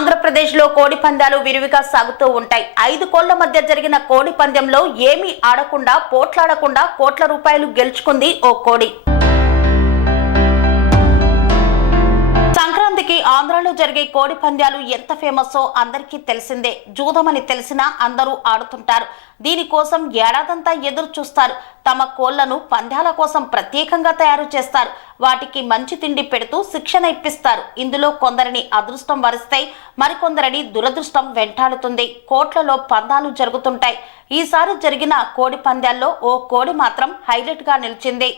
ఆంధ్రప్రదేశ్లో కోడి పందాలు విరివిగా సాగుతూ ఉంటాయి. 5 కోళ్ల మధ్య జరిగిన కోడి పందెంలో ఏమీ ఆడకుండా పోట్లాడకుండా కోట్ల రూపాయలు గెలుచుకుంది ఓ కోడి. సంక్రాంతికి ఆంధ్రాలో జరిగే కోడి పందాలు ఎంత ఫేమస్సో అందరికీ తెలిసిందే. జూదమని తెలిసినా అందరూ ఆడుతుంటారు. దీనికోసం ఏడాదంతా ఎదురు చూస్తారు. తమ కోళ్లను పందాల కోసం ప్రత్యేకంగా తయారు చేస్తారు. వాటికి మంచి తిండి పెడుతూ శిక్షణ ఇప్పిస్తారు. ఇందులో కొందరిని అదృష్టం వరిస్తాయి, మరికొందరిని దురదృష్టం వెంటాడుతుంది. కోట్లలో పందాలు జరుగుతుంటాయి. ఈసారి జరిగిన కోడి పందాల్లో ఓ కోడి మాత్రం హైలైట్ గా నిలిచింది.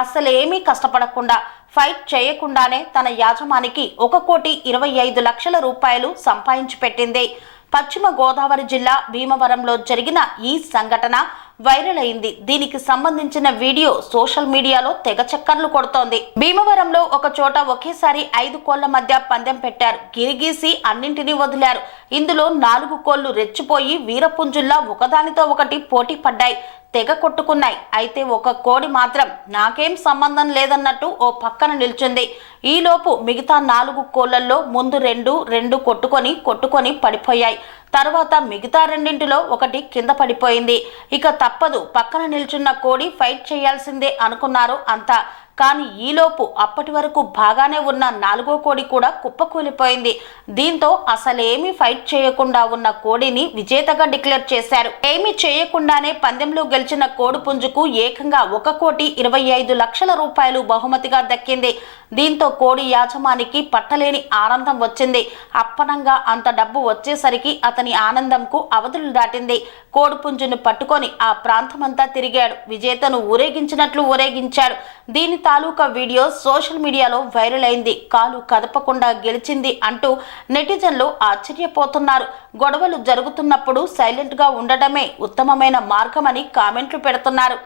అసలేమీ కష్టపడకుండా ఫైట్ చేయకుండానే తన యాజమానికి 1,25,00,000 రూపాయలు సంపాదించి పెట్టింది. పశ్చిమ గోదావరి జిల్లా భీమవరంలో జరిగిన ఈ సంఘటన వైరల్ అయింది. దీనికి సంబంధించిన వీడియో సోషల్ మీడియాలో తెగ చక్కర్లు కొడుతోంది. భీమవరంలో ఒక చోట ఒకేసారి 5 కోళ్ల మధ్య పందెం పెట్టారు. గిరిగీసి అన్నింటినీ వదిలారు. ఇందులో 4 కోళ్లు రెచ్చిపోయి వీరపుంజుల్లా ఒకదానితో ఒకటి పోటీ పడ్డాయి, తెగ కొట్టుకున్నాయి. అయితే ఒక కోడి మాత్రం నాకేం సంబంధం లేదన్నట్టు ఓ పక్కన నిల్చుంది. ఈలోపు మిగతా 4 కోళ్లలో ముందు రెండు కొట్టుకొని పడిపోయాయి. తర్వాత మిగతా రెండింటిలో ఒకటి కింద పడిపోయింది. ఇక తప్పదు, పక్కన నిల్చున్న కోడి ఫైట్ చేయాల్సిందే అనుకున్నారు అంతా. కానీ ఈలోపు అప్పటి వరకు బాగానే ఉన్న 4వ కోడి కూడా కుప్పకూలిపోయింది. దీంతో అసలేమీ ఫైట్ చేయకుండా ఉన్న కోడిని విజేతగా డిక్లేర్ చేశారు. ఏమీ చేయకుండానే పందెంలో గెలిచిన కోడి పుంజుకు ఏకంగా 1,25,00,000 రూపాయలు బహుమతిగా దక్కింది. దీంతో కోడి యాజమానికి పట్టలేని ఆనందం వచ్చింది. అప్పనంగా అంత డబ్బు వచ్చేసరికి అతని ఆనందంకు అవధులు దాటింది. కోడి పుంజును పట్టుకొని ఆ ప్రాంతమంతా తిరిగాడు. విజేతను ఊరేగించినట్లు ఊరేగించాడు. దీని తాలూకా వీడియో సోషల్ మీడియాలో వైరల్ అయింది. కాలు కదపకుండా గెలిచింది అంటూ నెటిజన్లు ఆశ్చర్యపోతున్నారు. గొడవలు జరుగుతున్నప్పుడు సైలెంట్ గా ఉండటమే ఉత్తమమైన మార్గమని కామెంట్లు పెడుతున్నారు.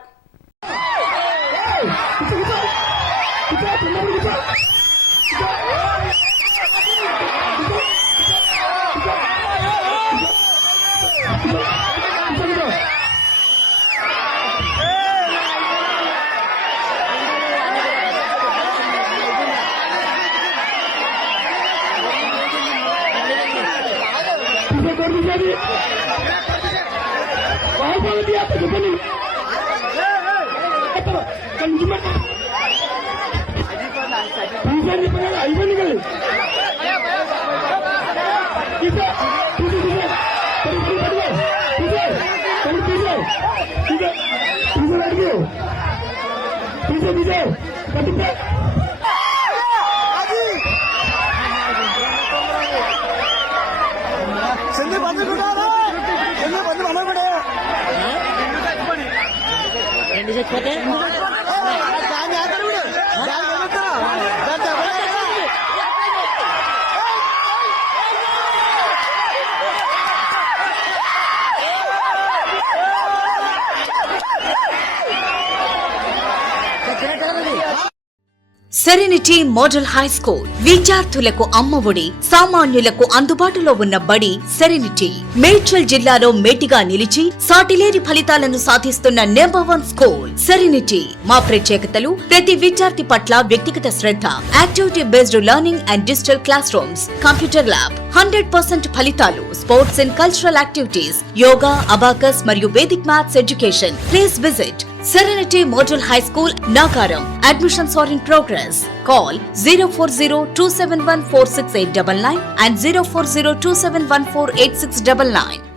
సెరెనిటీ మోడల్ హై స్కూల్ విద్యార్థులకు అమ్మఒడి, సామాన్యులకు అందుబాటులో ఉన్న బడి సెరెనిటీ. మేడ్చల్ జిల్లాలో మేటిగా నిలిచి సాటిలేని ఫలితాలను సాధిస్తున్న నంబర్ 1 స్కూల్ సెరెనిటీ. మా ప్రత్యేకతలు ప్రతి విద్యార్థి పట్ల వ్యక్తిగత శ్రద్ధ, activity based learning and digital classroom, computer lab, 100% ఫలితాలు, sports and cultural activities, yoga, abacus మరియు Vedic maths education. Please visit Serenity Model High School, Nagaram. Admissions are in progress. Call 040-271-46899 and 040-271-48699.